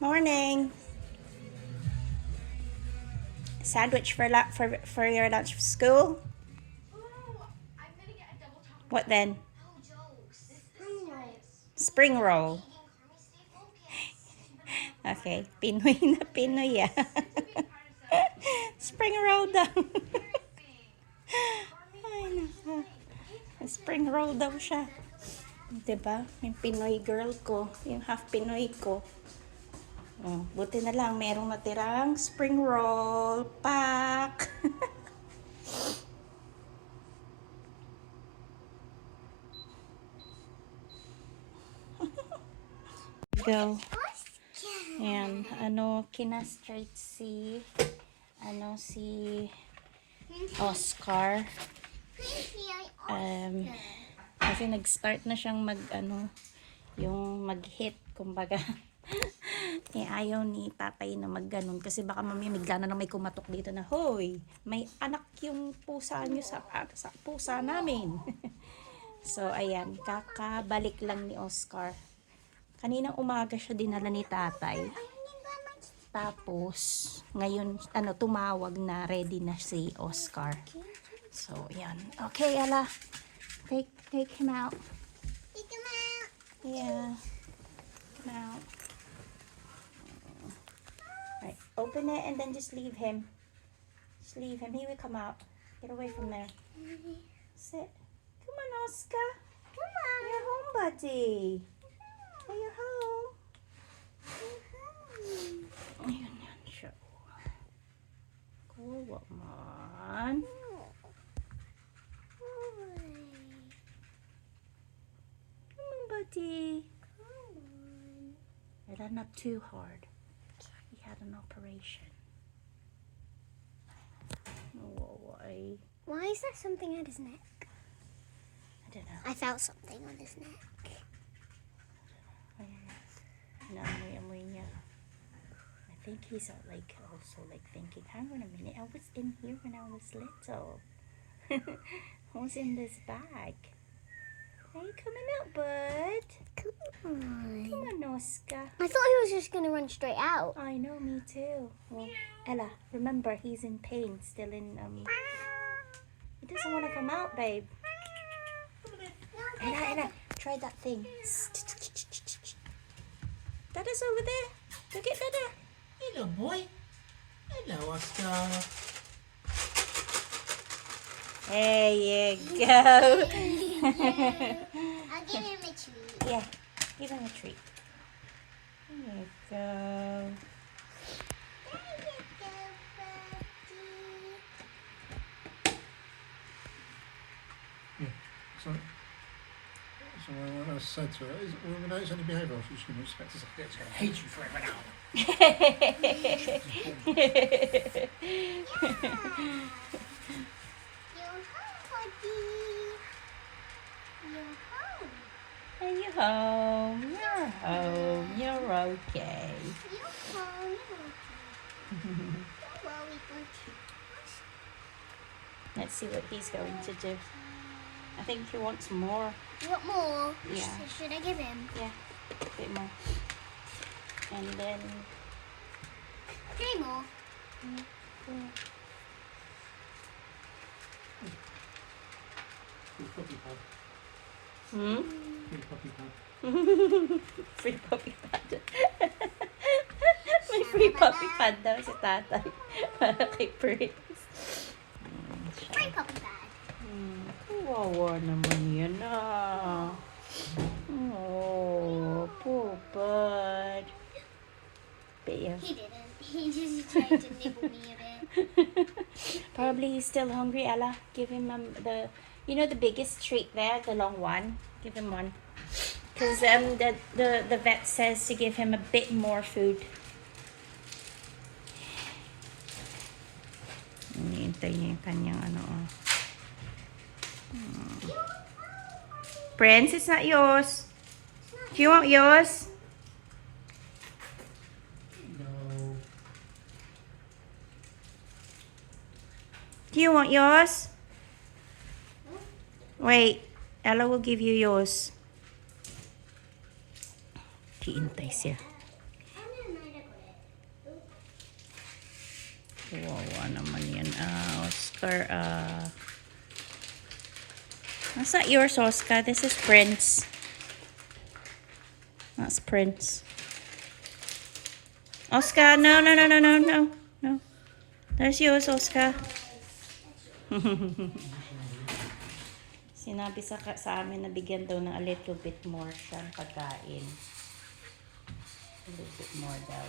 Morning. Sandwich for your lunch for school. What then? Spring roll. Okay, Pinoy na Pinoy ah. Spring roll daw. Ay, nako. Spring roll daw siya. Diba? Yung Pinoy girl ko. Yung half Pinoy ko. Oh, buti na lang merong natirang spring roll pack. Go. And kinastraight si Oscar. Kasi nag-start na siyang yung mag-hit, kumbaga. Ayaw ni Papay na magganon kasi baka mamaya bigla na may kumatok dito na, hoy, may anak yung pusa nyo sa pusa namin. So, ayan, kakabalik lang ni Oscar. Kaninang umaga siya dinala ni tatay. Tapos, ngayon, tumawag na ready na si Oscar. So, yan. Okay, Ella. Take him out. Take him out. Yeah. Come out. Right. Open it and then just leave him. Just leave him. He will come out. Get away from there. Sit. Come on, Oscar. Come on. You're home, buddy. Are you home? Ayun yan siya. Come on. Come on, buddy. Ella, not too hard. He had an operation. Oh, Why is there something on his neck? I don't know. I felt something on his neck. Naamoy niya. I think he's also thinking, hang on a minute, I was in here when I was little. Who's in this bag? Are you coming out, bud? Come on. Come on, Oscar. I thought he was just going to run straight out. I know, me too. Well, Ella, remember, he's in pain, still in, he doesn't want to come out, babe. Ella, try that thing. Dada's over there. Look at Dada. Hello, boy. Hello, Oscar. There you go. I'll give him a treat. Yeah, give him a treat. There you go. So what I said to her is, well, no, it's only behavioural. She's going to expect us to hate you forever now. You're home, buddy. You're home. Are you home? You're home. You're okay. You're home. Don't worry, buddy. Let's see what he's going to do. I think he wants more. You want more? Yeah. Should I give him? Yeah, a bit more. And then... 3 more. Free puppy pad. Hmm? Free puppy pad. Free puppy pad. May free puppy pad daw si tatay. Para kay Prince. Free puppy pad. Kawawa naman yan ah. Oh, poor bud. But yeah. He didn't. He just tried to nibble me a bit. Probably he's still hungry, Ella. Give him the biggest treat there, the long one. Give him one. Because the vet says to give him a bit more food. Hinihintay niya yung kanyang Prince, it's not yours. Do you want yours? No. Do you want yours? Wait, Ella will give you yours. Hihintay siya. Ano na Wawa naman yan. Oscar, What's that yours, Oscar? This is Prince. That's Prince. Oscar, no. No. There's yours, Oscar. Sinabi sa amin na bigyan daw ng a little bit more siyang pagkain. A little bit more daw.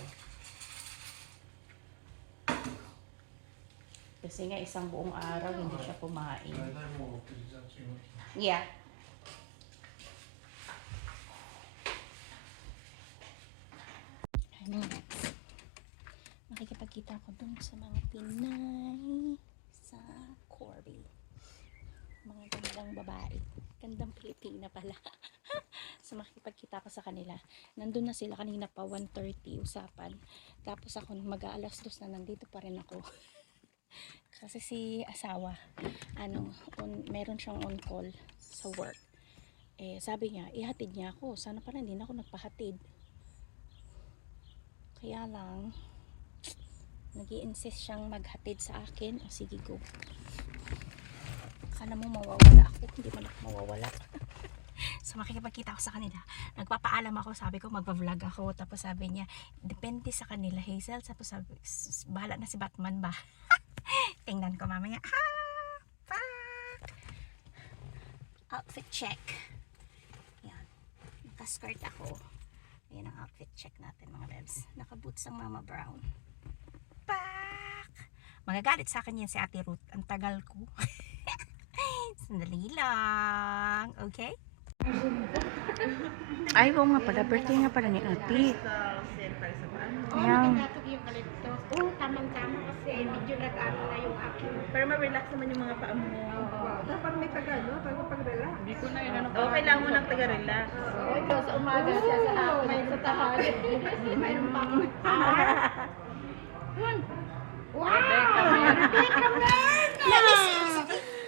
Kasi nga isang buong araw hindi siya kumain. No more, because it's had too much. Yeah. Ano next? Makikipagkita ko dun sa mga Pinay sa Corby. Mga gandang babae. Gandang Pilipina pala. So makikipagkita ko sa kanila. Nandun na sila kanina pa 1:30 usapan. Tapos ako mag-aalas 2 na nandito pa rin ako. Kasi si asawa, meron siyang on call sa work. Sabi niya, ihatid niya ako. Sana pala hindi na ako nagpahatid. Kaya lang, nag-i-insist siyang maghatid sa akin. O sige, go. Akala mo mawawala ako. Hindi man ako mawawala. So makikipagkita ako sa kanila. Nagpapaalam ako, sabi ko magpa-vlog ako. Tapos sabi niya, depende sa kanila, Hazel. Tapos sabi, bahala na si Batman ba? Tingnan ko mamaya. Fuck! Outfit check. Yan. Naka-skirt ako. Yan ang outfit check natin mga bebs. Naka-boots ang Mama Brown. Pak! Magagalit sa akin yan si Ate Ruth. Ang tagal ko. Sandali lang. Okay? Ay, oo nga pala. Birthday nga pala ni Ate. Ayan. Oo, tamang-tama kasi medyo nag-ano na yung aking. Para ma-relax naman yung mga paa mo. Dapat may taga, no? Pag-relax. Hindi ko na yun. Okay lang mo ng taga-relax. Oo, ikaw sa umaga siya sa hapon. May sa tahali. Mayroon pang Wow! Rebecca man!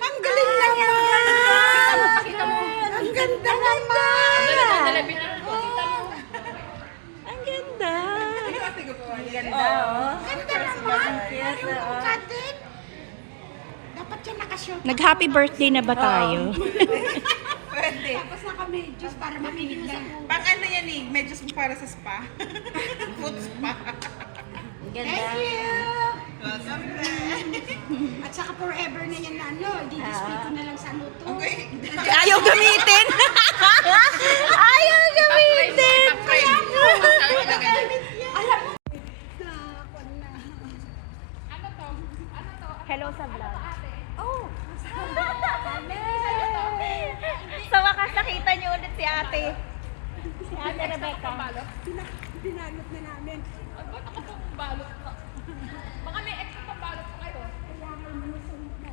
Ang galing naman! Ang ganda naman! Ang ganda. Ang ganda, oh. Ganda naman! Yung mukha din. Dapat siya nakashoot. Nag-happy birthday na ba tayo? Pwede. Tapos naka-medyos para mamingin sa Pang ano yan eh, medyo para sa spa. Food spa. Ganda. Thank you! Welcome back. At saka forever na yan na ano, i-display ko na lang sa ano to. Okay. Ayaw gamitin! Ayaw gamitin! Alam mo, na. Hello sa vlog. Oh! Sa wakas nakita niyo ulit si ate. Si ate Rebecca. Binalot na namin.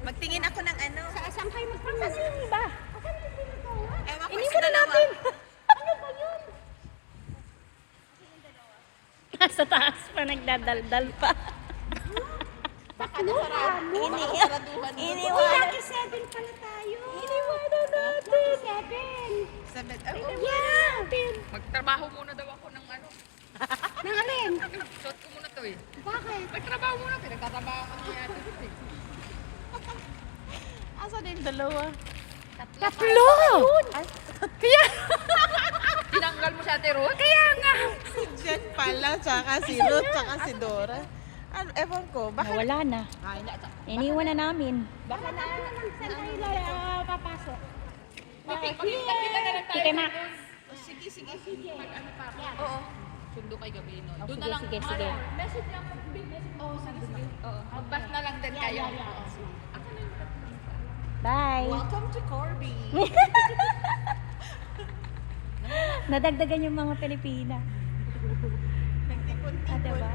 Magtingin ako ng ano. Saan kayo magpapasok? Saan yung iba? Ewan ko Iniwan sa na dalawa. natin. Ano ba yun? Sa taas pa nagdadaldal pa. Iniwan. Lucky 7 pala tayo. Iniwanan natin. 7. Yeah. Magtrabaho muna daw ako ng ano. Nang alin? Shot ko muna to eh. Bakit? Magtrabaho muna, pinagtatrabaho ko niya ito eh. Asa din dalawa? Tatlo! Kaya, Tinanggal mo si Ate Ruth? kaya nga. Si Jen pala, tsaka si Ruth, tsaka si Dora. Ano, ewan ko, baka... Nawala na. Ay, Iniwan na namin. Baka na saan tayo papasok? makikita na lang tayo. Sige, Max. Sige. Mag ano pa ako. Oo. Sundo kay gabi no. Oh, Doon sige, na lang. sige, sige. Message lang ako. Oo, sige. Oo. Mag-bus na lang din kayo. Oo. Ako na yung Bye. Welcome to Corby. Nadagdagan yung mga Pilipina. Ah, diba?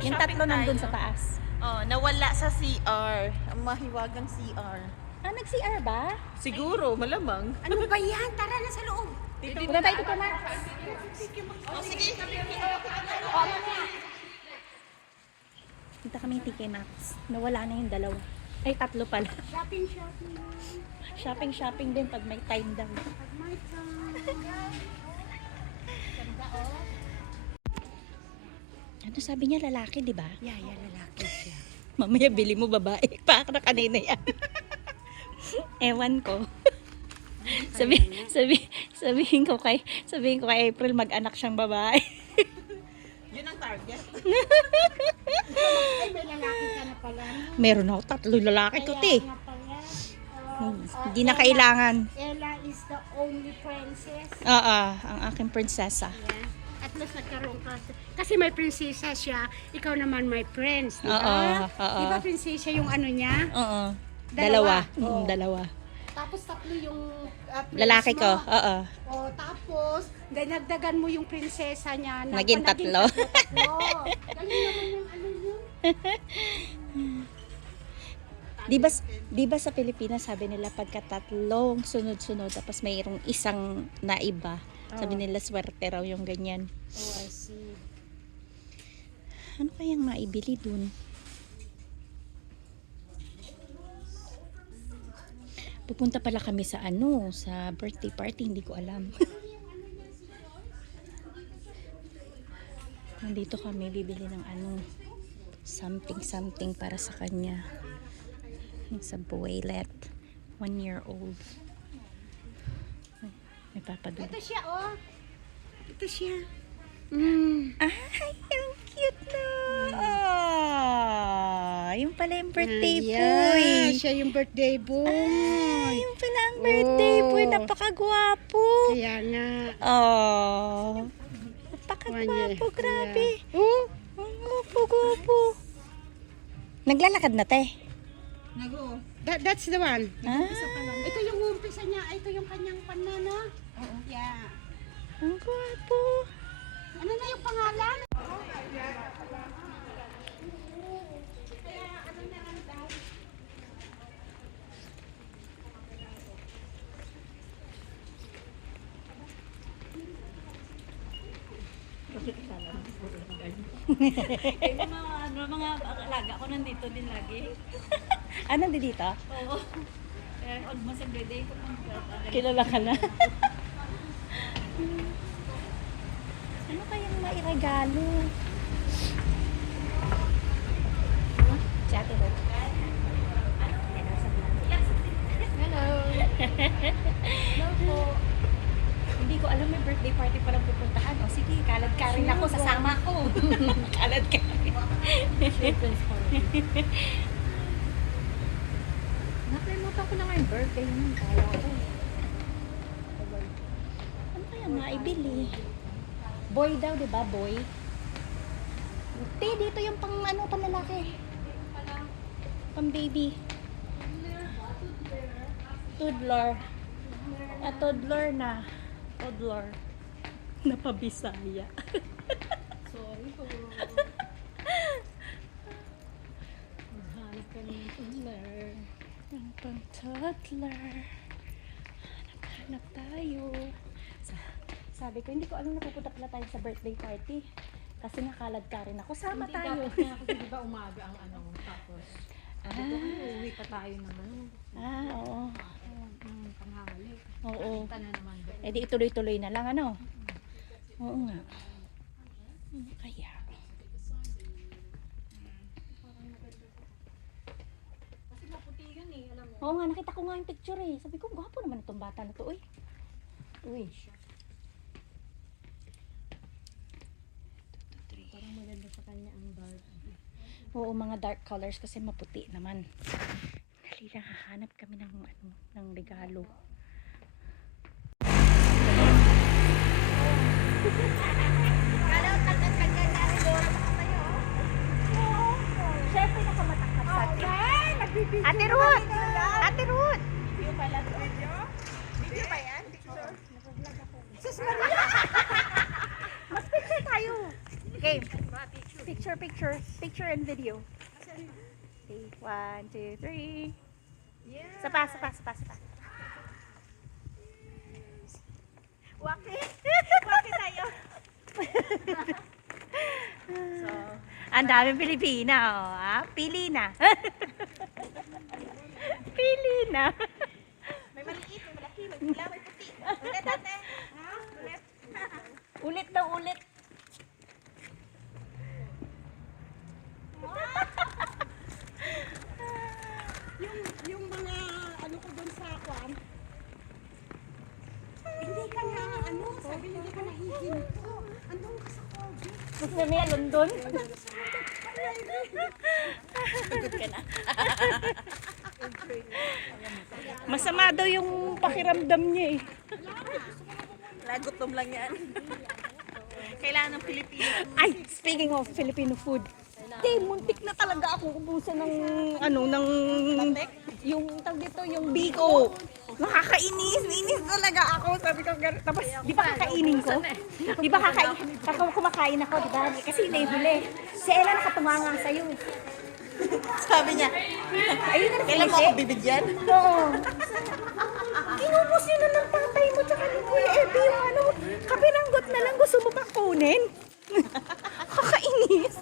Yung tatlo nandun sa taas. Oh, nawala sa CR. Ang mahiwagang CR. Ah, nag-CR ba? Siguro, malamang. Ano ba yan? Tara na sa loob. Punta tayo dito, Max. Oh, sige. Punta kami TK Max. Nawala na yung dalawa. Ay, tatlo pala. Shopping. Shopping din pag may time daw. My time. Ano sabi niya, lalaki, di ba? Yeah, lalaki siya. Mamaya bili mo babae. Para kanina yan. Ewan ko. Sabihin ko kay April mag-anak siyang babae. Yun ang target. Ay, may lalaki ka na pala. No? Meron ako 3 lalaki ko, te. Nga pala. Hindi na kailangan. Ella is the only princess. Oo, ang aking prinsesa. Yeah. At least nagkaroon ka. Kasi may prinsesa siya, ikaw naman may prince, di Oo, ba? oo. Di ba prinsesa yung ano niya? Oo. Dalawa. Oo. Dalawa. Tapos 3 yung prince Lalaki ko, mo. oo. O, tapos, dinagdagan mo yung prinsesa niya. Na, Naging 3. Galing naman yung ano yun. Di ba sa Pilipinas sabi nila pagka 3 sunod-sunod tapos mayroong isang naiba. Sabi nila swerte raw yung ganyan. Oh, I see. Ano kayang maibili dun? Pupunta pala kami sa sa birthday party, hindi ko alam. Nandito kami bibili ng something para sa kanya. Sa buwelet, 1 year old. Ay, may papadula. Ito siya, oh. Ito siya. Ay, ang cute na! Yung pala yung birthday boy. Siya yung birthday boy. Ay, yung pala ang birthday boy. Oh. Napakagwapo. Kaya nga. Oh. 1 year. Napakagwapo, grabe. Oh, Ang gwapo-gwapo. Naglalakad na, te. that's the one. Ah, Ito yung umpisa niya. Ito yung kanyang panana. Oo. Yeah. ang gwapo. Ano na yung pangalan? Mga alaga ko nandito din lagi. Nandito dito? Oo. Almost every day ko kilala ka na. Ano kayang mairegalo? Si Ate Ruth. Hello. Hello po. Hindi ko alam may birthday party palang pupuntahan. O sige, kalad ka rin ako, sasama ko. Kalad ka rin. Nakalimutan ko na nga yung birthday nun. Kala ko. Ano kaya maibili? Boy daw, di ba? Boy. Te, dito yung pang lalaki. Pang baby. Toddler. Toddler na. Toddler. Napabisaya. Sorry po. Maghanap ka ng toddler. Ang pang toddler. Hanap tayo. Sabi ko, hindi ko alam na pupunta pala tayo sa birthday party. Kasi nakalad ka rin ako. Sama Hindi tayo. dapat nga kasi di ba umaga ang tapos. Uwi pa tayo naman. Oo. Panghali. Oo. Kita na naman doon. Eh di ituloy-tuloy na lang, ano? Oo nga. Ano kaya? Kasi maputi yun eh, alam mo. Oo nga, nakita ko nga yung picture eh. Sabi ko, gwapo naman itong bata na to, uy. Uy. Parang maganda sa kanya ang dark. Oo, mga dark colors kasi maputi naman. Dali lang, hahanap kami ng regalo. Siyempre nakamatakot sa akin. Ate Ruth! Ate Ruth! Video ba yan? Sus Maria! Mas picture tayo. Okay. Picture and video. Okay, 1, 2, 3. Yeah. Sapa. Waki. Waki tayo. So, Ang daming Pilipina, oh. Ah, pili na. Pili na. may maliit, may malaki, may pula, may puti. Ulit ate. Ha? Ulit. Ulit daw, ulit. Gusto na niya London? Masama daw yung pakiramdam niya eh. Nagutom lang yan. Kailangan ng Pilipino. Ay, speaking of Filipino food. Muntik na talaga ako ubusan ng yung tawag dito, yung biko. Nakakainis, inis talaga ako. Sabi ko, tapos di ba kakainin ko? Di ba kumakain ako, di ba? Kasi naihuli. Si Ella nakatunganga sa'yo. Sabi niya, Ayun na kailan mo ako bibigyan? Oo. Inubos yun na ng tatay mo tsaka ni Kuya Ebi yung kapinanggot na lang gusto mo pang kunin. Kakainis.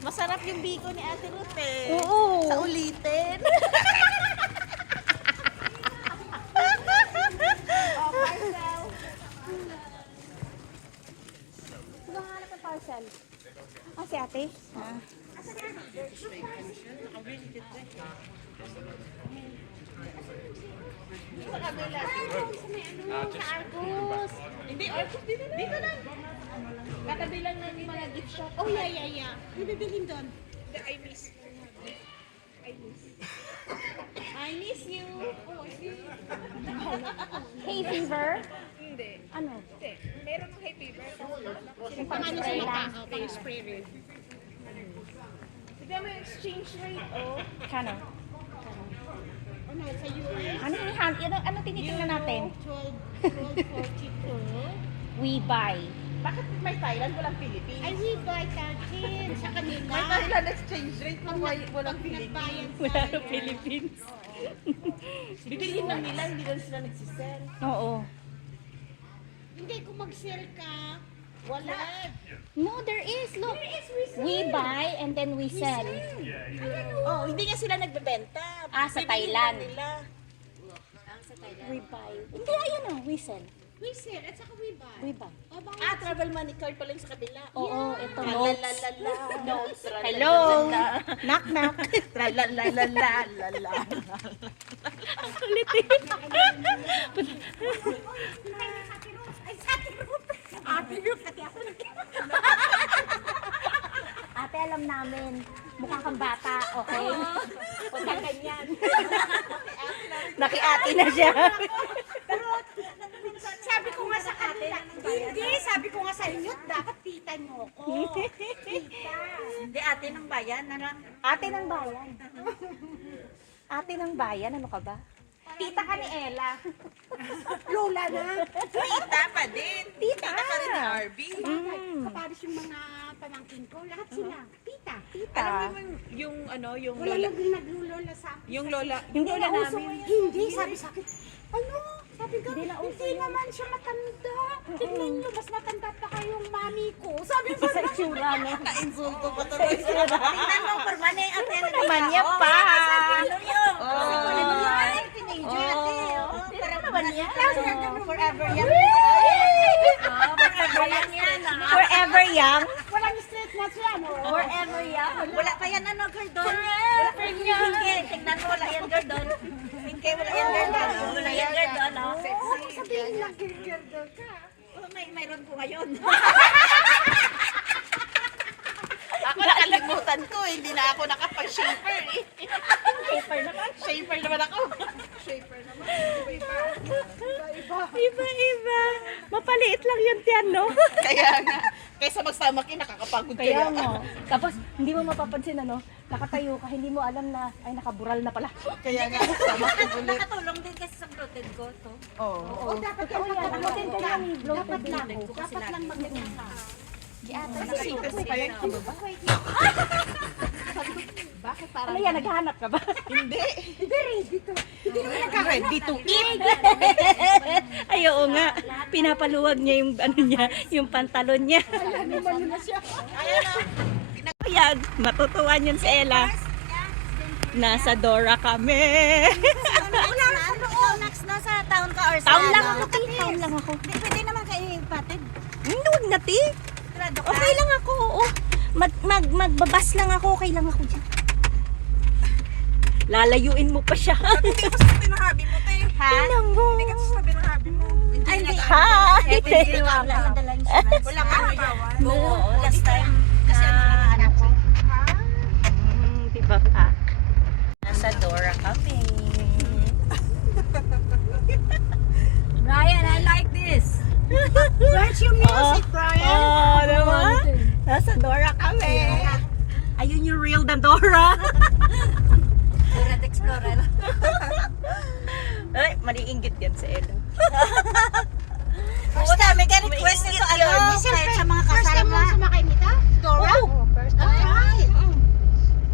Masarap yung biko ni Ate Ruth eh. Oo. Sa ulitin. Nakahanap ng parcel. Ah, si ate? Ah. Hindi, Arcos dito na. Dito lang. Katabi lang ng mga gift shop. Oh, yeah. Bibilin doon. I miss you. Hay fever? Hindi. Ano? Hindi. Meron ng hay fever. Yung pang-spray lang. Okay, spray rin. Tignan mo yung exchange rate, oh. Kano? Ano, sa US? Ano tinitingnan natin? 12.42. We buy. Bakit may Thailand, walang Philippines? Ay, we buy 13 sa kanila. May Thailand exchange rate, walang Philippines. Nagbayad Wala sa Philippines. Bibilihin lang nila, hindi lang sila nagsisell. Oo. Hindi, kung mag-sell ka, wala. No, there is. Look. We buy and then we sell. Oh, hindi nga sila nagbebenta. Ah, sa Bibilihin Thailand. lang nila. We buy. Hindi, ayun o. We sell. We sell, at saka we buy. We buy. O, bakit? Ah, travel money card pala yung sa kabila. Oo, ito. La Notes. la la la. Notes. Hello. Knock, knock. La la la la la la la. Ang kulit eh. Ate, alam namin. Mukha kang bata, okay? Huwag kang ganyan. Nakiati na siya. Sabi ko nga sa kanila, hindi, sabi ko nga sa inyo, dapat tita nyo ko. Tita. Hindi, ate ng bayan. Ano? Ate ng bayan. Ate ng bayan, ano ka ba? Tita ka ni Ella. Lola na. Tita pa din. Tita. Tita ka rin ni Arby. Kaparis yung mga pamangkin ko, lahat sila. Tita. Tita. Alam mo yung ano, yung Wala lola. nang naglulola sa akin. Yung lola. Hindi lola na uso namin. Hindi, sabi sa akin, ano? Sabi ko, Hindi na uso hindi yun. naman siya matanda. Tingnan nyo, mas matanda pa kayong mami ko. Sabi ko, Sa itsura, no? Na-insulto pa tuloy. tingnan mo, permane ang Ano naman niya pa? Forever young. Forever young? Walang stress na siya, no? Forever young? Wala pa yan ano, girl doon. Forever young. Tingnan mo, wala yan, girl doon. Pinky, wala yan, girl doon. Wala yan, girl doon. Sabihin lang, girl ka. Mayroon ko ngayon. Ako nakalimutan ko, hindi na ako nakapag-shaper eh. Paper naman. Shaper naman ako. Shaper naman. Iba. Mapaliit lang yung tiyan, no? Kaya nga, kaysa magsama kayo, nakakapagod Kaya kaya. mo. Tapos, hindi mo mapapansin, ano, nakatayo ka, hindi mo alam na, ay, nakabural na pala. Kaya nga, sama ko ulit. Nakatulong din kasi sa bloated ko to. Oo. O, dapat Totoo yan. Ako din ganyan, eh, bloated Dapat din. lang. Dapat lang magganyan ka. Kasi pa yan. Bakit parang... Ano yan, naghahanap ka ba? Hindi. Ready to eat! Ay, oo nga. Pinapaluwag niya yung, ano niya, yung pantalon niya. Ayan, matutuwan yun si Ella. Nasa Dora kami. Nasa town ka or sa Taon lang ako, Ti. Taon lang ako. Pwede naman kayo ipatid. Huwag na, Ti. Okay lang ako, oo. Magbabas lang ako, okay lang ako dyan. Lalayuin mo pa siya. Hindi ko sasabihin ng hobby mo, te. Ha? Tingnan mo. Hindi ka sasabihin ng hobby mo. Ay, hindi Hi! Wala pa Oo, last time na ano ko. Di ba pa? Nasa Dora kami. Brian, I like this. Where's your music, Brian? Oh, diba? Nasa Dora kami. Ayun yung real na Dora. Dora the Explorer. Ay, maliinggit yan sa Ella. First time, may request nito ano, kahit sa mga First time mo kasama. sumakay nito? Dora? First Alright.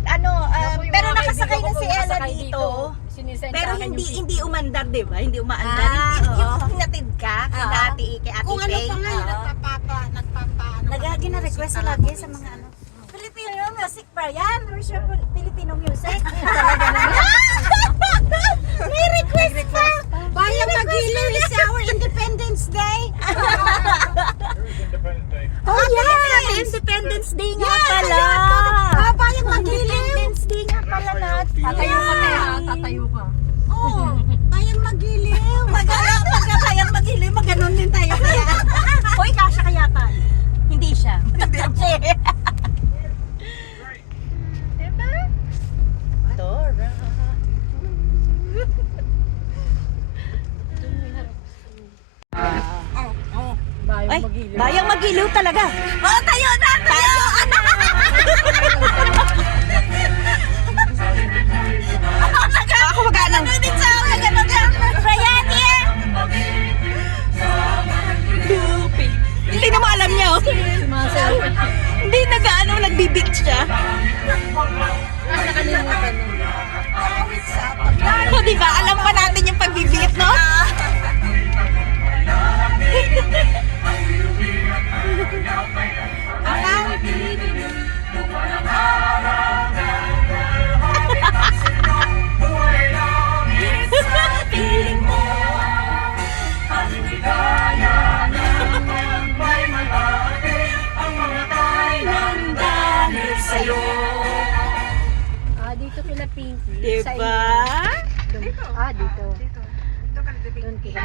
Ano, Ako, yung pero mga nakasakay kaibigan na ko si kung Ella nakasakay dito. Sinisend Pero sa akin yung hindi umandar, di ba? Hindi umaandar. Ah, Yung oo. hinatid ka, kay Oo. Ate, kay Ate Kung ano Faye. pa nga, yung nagpapa, Lagi na request lagi sa mga ano. Filipino music, Brian. Where's your Filipino music? Talaga naman. May request pa! Bayang Magiliw is our Independence Day. Oh, yeah! Independence Day nga pala! Bayang Magiliw. Independence Day nga pala natin. Tatayo ka tayo, tatayo ka. Oh, Bayang Magiliw. Pagka kayang magiliw, maganon din tayo kaya. Hoy, kasya kaya tayo. Hindi siya. Diba? Dora. Ay, Bayang magiliw. bayang magiliw talaga. Oh, tayo na! Tayo! Ako mag-anong. Din sa ako, ganon yan. Brian, here! Lupi. Hindi na alam niya. Oh. Sumasayaw. Hindi nag-ano, nagbibig siya. Nakalimutan mo. O, diba? Alam pa natin yung pagbibit, no? Piling mo ang ligaya ng may malaki ang mga kailan dahil sa'yo. Dito kila Pinky. Sa Diba? inyo. Dito. Dito. Doon kila.